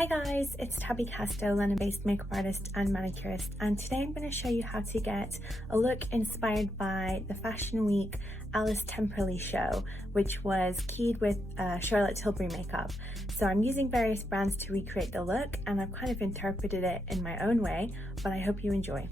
Hi guys, it's Tabby Casto, London-based makeup artist and manicurist, and today I'm going to show you how to get a look inspired by the Fashion Week Alice Temperely show, which was keyed with Charlotte Tilbury makeup. So I'm using various brands to recreate the look, and I've kind of interpreted it in my own way, but I hope you enjoy.